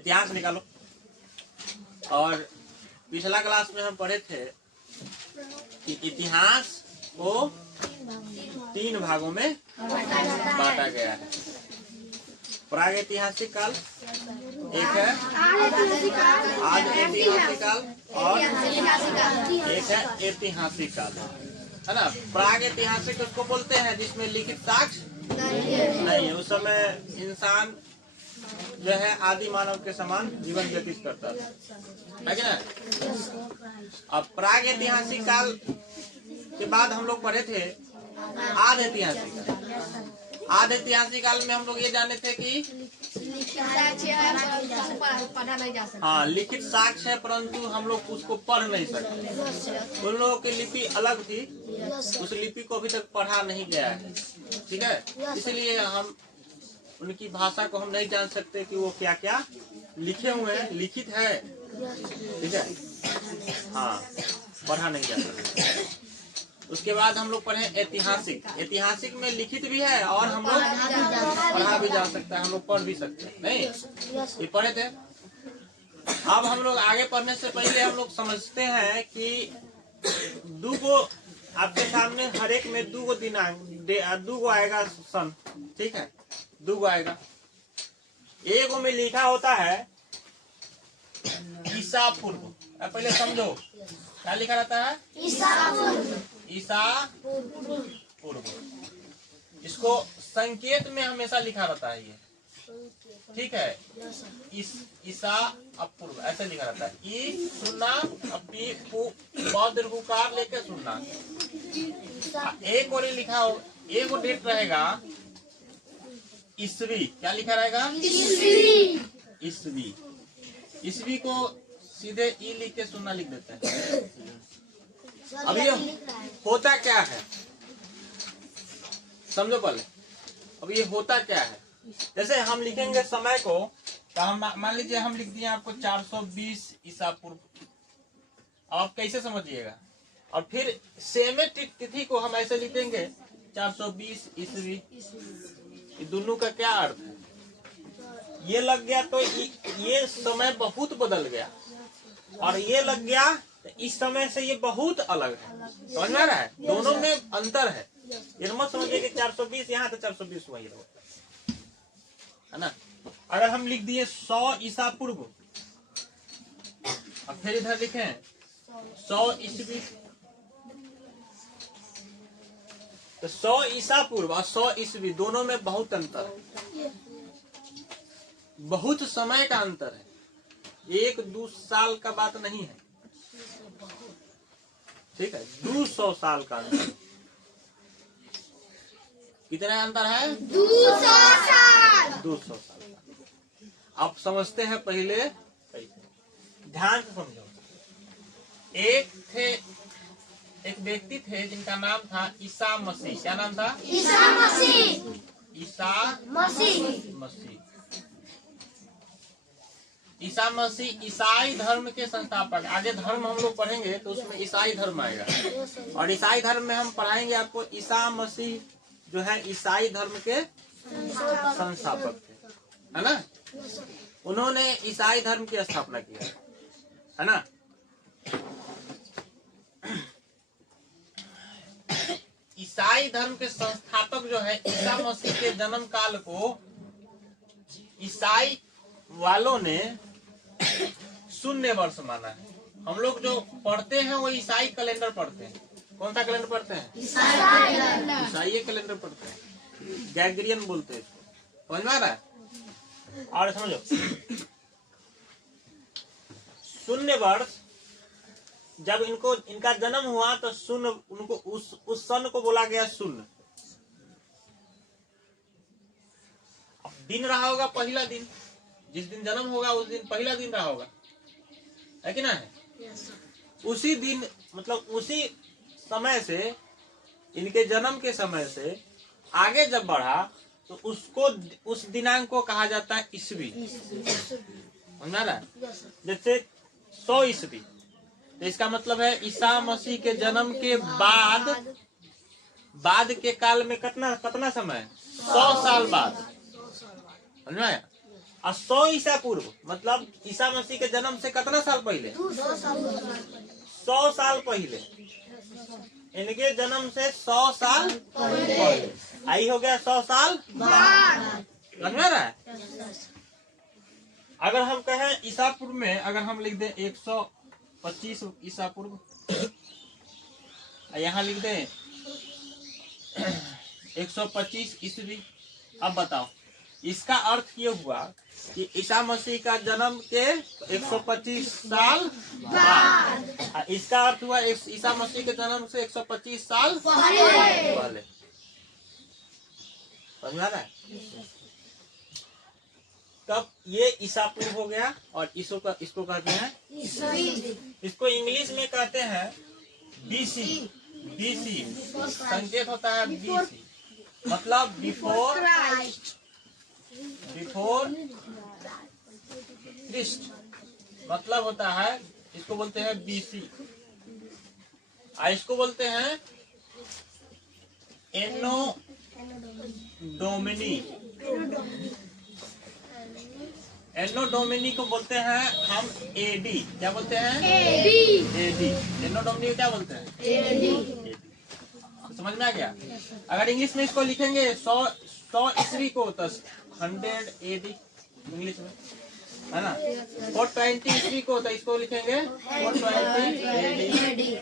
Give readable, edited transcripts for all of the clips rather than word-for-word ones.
इतिहास निकालो। और पिछला क्लास में हम पढ़े थे कि इतिहास को 3 भागों में बांटा गया है। प्रागैतिहासिक काल एक है, आज ऐतिहासिक काल और एक है ऐतिहासिक काल, है ना। प्रागैतिहासिक उसको बोलते हैं जिसमें लिखित साक्ष्य नहीं है। उस समय इंसान जो है आदि मानव के समान जीवन व्यतीत करता था, है कि ना। अब प्रागैतिहासिक काल के बाद हम लोग पढ़े थे आध ऐतिहासिक काल। आध ऐतिहासिक काल में हम लोग ये जाने थे कि हाँ, लिखित साक्ष्य है परंतु हम लोग उसको पढ़ नहीं सकते। उन लोगों की लिपि अलग थी, उस लिपि को अभी तक पढ़ा नहीं गया है, ठीक है। इसलिए हम उनकी भाषा को हम नहीं जान सकते कि वो क्या क्या लिखे हुए हैं, लिखित है, ठीक है। हाँ, पढ़ा नहीं जा सकता। उसके बाद हम लोग पढ़े ऐतिहासिक। ऐतिहासिक में लिखित भी है और हम लोग पढ़ा भी जा सकता है, हम लोग पढ़ भी सकते हैं, नहीं ये पढ़े थे। अब हम लोग आगे पढ़ने से पहले हम लोग समझते हैं कि दूगो आपके सामने हर एक में दूगो दिनांक, दूगो आएगा सन, ठीक है, दूगो आएगा। एक में लिखा होता है ईसा पूर्व, पहले समझो क्या लिखा रहता है, ईसा पूर्व। इसको संकेत में हमेशा लिखा रहता है ये, ठीक है। ईसा अपूर्व ऐसे लिखा रहता है। ई सुनना, अपी पौधकार लेके सुनना। एक और लिखा हो, एक और डेट रहेगा ईस्वी। क्या लिखा रहेगा, ईस्वी। ईस्वी को सीधे ई लिख के सुनना लिख देते हैं। अब ये होता क्या है समझो पहले। अब ये होता क्या है, जैसे हम लिखेंगे समय को, तो हम मान लीजिए हम लिख दिए आपको 420 ईसा पूर्व। आप कैसे समझिएगा, और फिर सेम तिथि को हम ऐसे लिखेंगे 420 ईस्वी। दोनों का क्या अर्थ है, ये लग गया तो ये समय बहुत बदल गया, और ये लग गया तो इस समय से ये बहुत अलग है। समझ में आ रहा है, दोनों में अंतर है। ये मत समझिए कि 420 यहाँ तो 420 वही है ना। अगर हम लिख दिए 100 ईसा पूर्व, अब फिर इधर लिखें 100 ईस्वी, तो 100 ईसा पूर्व और 100 ईस्वी दोनों में बहुत अंतर है, बहुत समय का अंतर है। 1-2 साल का बात नहीं है, ठीक है, 200 साल का अंतर। कितना अंतर है, 200 साल। 200 साल। आप समझते हैं पहले, ध्यान से समझो। एक व्यक्ति थे जिनका नाम था ईसा मसीह। क्या नाम था, ईसा मसीह। ईसा मसीह। ईसा मसीह ईसाई धर्म के संस्थापक। आगे धर्म हम लोग पढ़ेंगे तो उसमें ईसाई धर्म आएगा, और ईसाई धर्म में हम पढ़ाएंगे आपको ईसा मसीह जो है ईसाई धर्म के संस्थापक थे, है ना। उन्होंने ईसाई धर्म की स्थापना की है ना। ईसाई धर्म के संस्थापक जो है ईसा मसीह के जन्म काल को ईसाई वालों ने 0 वर्ष माना है। हम लोग जो पढ़ते हैं वो ईसाई कैलेंडर पढ़ते हैं। कौन सा कैलेंडर पढ़ते हैं, ईसाई कैलेंडर पढ़ते हैं, ग्रेगोरियन बोलते हैं इसको। समझ में आ रहा है। और समझो 0 वर्ष जब इनका जन्म हुआ तो 0 उनको उस सन को बोला गया 0। अब दिन रहा होगा पहला दिन, जिस दिन जन्म होगा उस दिन पहला दिन रहा होगा, है कि ना है। उसी दिन मतलब उसी समय से, इनके जन्म के समय से आगे जब बढ़ा तो उसको उस दिनांक को कहा जाता है ईस्वी। समझ रहा है। जैसे 100 ईस्वी, तो इसका मतलब है ईसा मसीह के जन्म के बाद के काल में कितना समय, 100 साल बाद। समझ में आया। और 100 ईसा पूर्व मतलब ईसा मसीह के जन्म से कितना साल पहले? 100 साल पहले। इनके जन्म से 100 साल पहले। आई हो गया 100 साल बाद। समझ में आ रहा है? अगर हम कहें ईसा पूर्व में, अगर हम लिख दें 125 ईसा पूर्व, यहाँ लिख दें 125 ईस्वी। अब बताओ इसका अर्थ ये हुआ कि ईसा मसीह का जन्म के 125 साल बाद। इसका अर्थ हुआ ईसा मसीह के जन्म से 125 साल पहले। समझ आ रहा है? तब ये ईसा पूर्व हो गया और इसको कहते हैं, इसको इंग्लिश में कहते हैं बीसी। बीसी संकेत होता है बीसी, मतलब बिफोर क्रिस्ट मतलब होता है। इसको बोलते हैं बीसी। इसको बोलते हैं एनो डोमिनी। एनो डोमिनी को बोलते हैं हम एडी। क्या बोलते हैं? एडी। एनो डोमिनी को क्या बोलते हैं? एडी। समझ में आ गया? अगर इंग्लिश में इसको लिखेंगे 100 ईस्वी को तो 100 एडी इंग्लिश में, है ना। 420 ईस्वी को तो इसको लिखेंगे 420 एडी।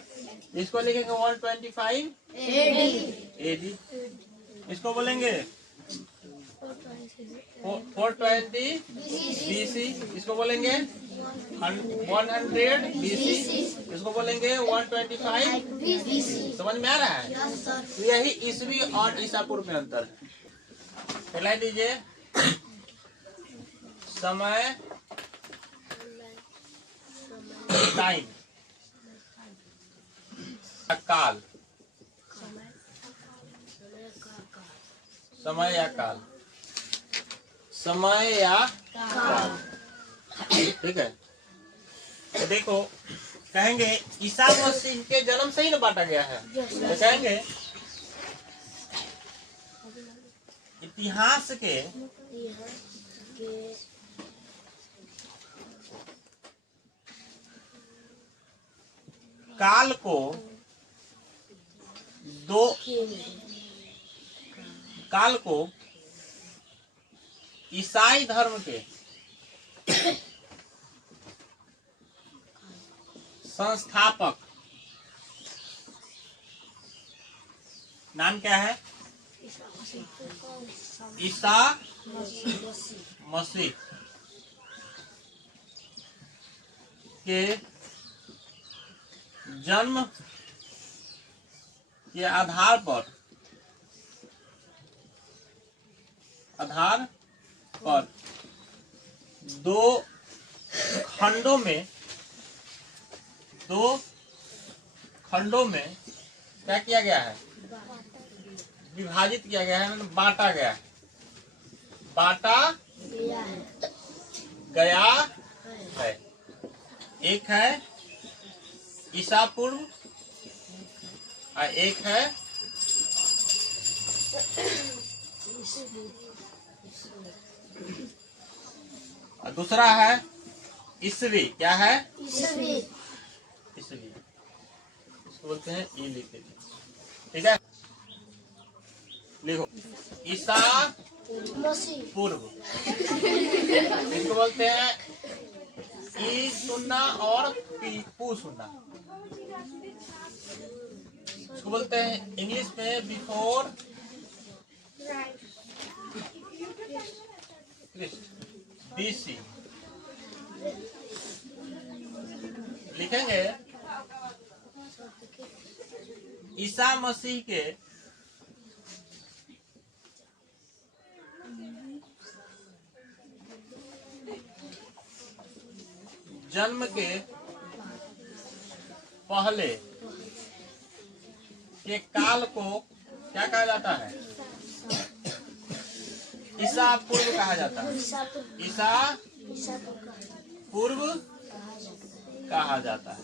इसको लिखेंगे 125 एडी। इसको बोलेंगे 420 बीसी। इसको बोलेंगे 100 बीसी। इसको बोलेंगे 125 बीसी। समझ में आ रहा है? तो यही ईस्वी और ईसा पूर्व में अंतर है। फैला दीजिए समय, टाइम, काल, समय या काल, समय या काल। ठीक है। तो देखो कहेंगे ईसा मसीह के जन्म से ही ना बांटा गया है। तो कहेंगे इतिहास के काल को ईसाई धर्म के संस्थापक नाम क्या है? ईसा मसीह के जन्म के आधार पर दो खंडों में क्या किया गया है? विभाजित किया गया है, मतलब बांटा गया है। गया है। एक है ईसा पूर्व और एक है और दूसरा है ईस्वी। क्या है? ईस्वी। इसको बोलते हैं ई लिख दीजिए। ठीक है, लिखो ईसा पूर्व। इसको बोलते हैं ई सुन्ना और पू सुन्ना। इसको बोलते हैं इंग्लिश में बिफोर क्रिस्ट, बीसी। लिखेंगे ईसा मसीह के जन्म के पहले के काल को क्या कहा जाता है? ईसा पूर्व कहा जाता है। ईसा पूर्व कहा जाता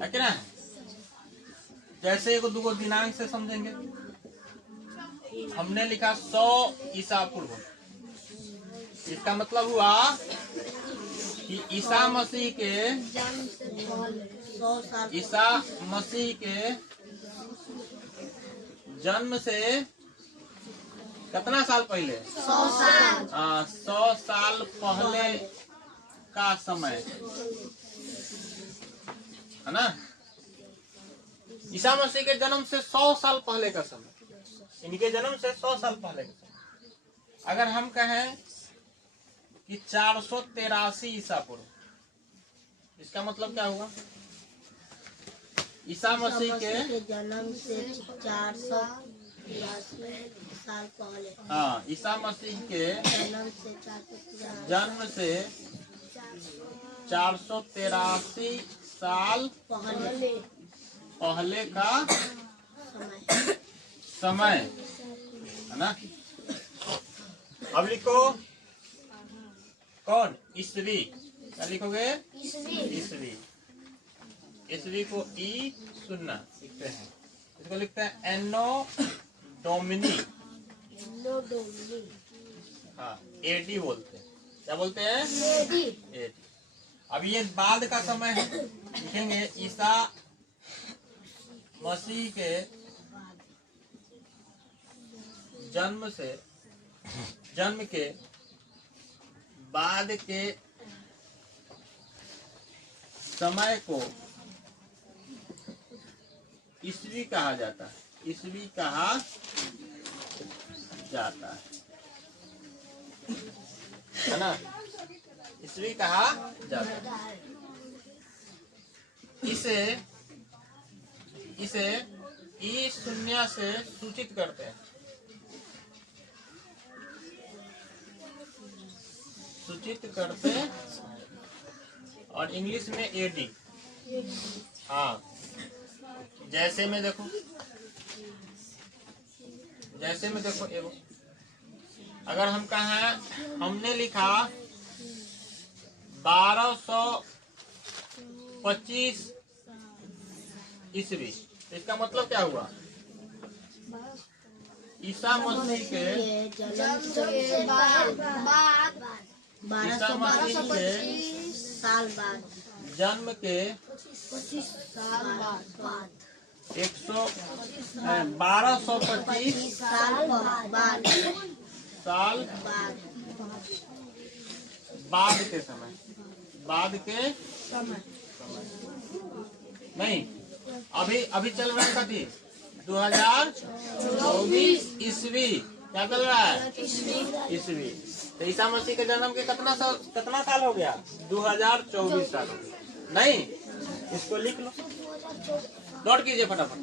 है कि ना? जैसे एक दूगो दिनांक से समझेंगे। हमने लिखा 100 ईसा पूर्व, इसका मतलब हुआ कि ईसा मसीह के जन्म से कितना साल पहले? 100 साल। 100 साल पहले का समय है ना। ईसा मसीह के जन्म से 100 साल पहले का समय, इनके जन्म से 100 साल पहले का समय। अगर हम कहें कि 483 ईसा पूर्व, इसका मतलब क्या हुआ? ईसा मसीह के जन्म से 483 साल पहले। हाँ, ईसा मसीह के जन्म से 483 साल पहले का समय है ना। अब लिखो कौन? ईसवी। क्या लिखोगे? ईसवी। ईसवी को ई सुनना लिखते हैं, इसको लिखते हैं एनो डोमिनी। हाँ, एडी बोलते हैं। क्या बोलते हैं? एडी। अब ये बाद का समय है, लिखेंगे ईसा मसीह के जन्म के बाद के समय को ईसवी कहा जाता है। ईसवी कहा जाता है ना। ईसवी कहा जाता है। इसे ई शून्य से सूचित करते हैं, और इंग्लिश में एडी। हाँ, जैसे में देखो एगो, अगर हम कहें, हमने लिखा 1225 ईस्वी, इसका मतलब क्या हुआ? ईसा मसीह के साल बाद जन्म के 25 साल बाद 1225 साल बाद के समय, नहीं, अभी चल रहा है कभी 2024 ईस्वी। क्या चल रहा है? ईस्वी। तो ईसा मसीह के जन्म के कितना साल हो गया? 2024 साल हो गया। नहीं, इसको लिख लो, नोट कीजिए फटाफट।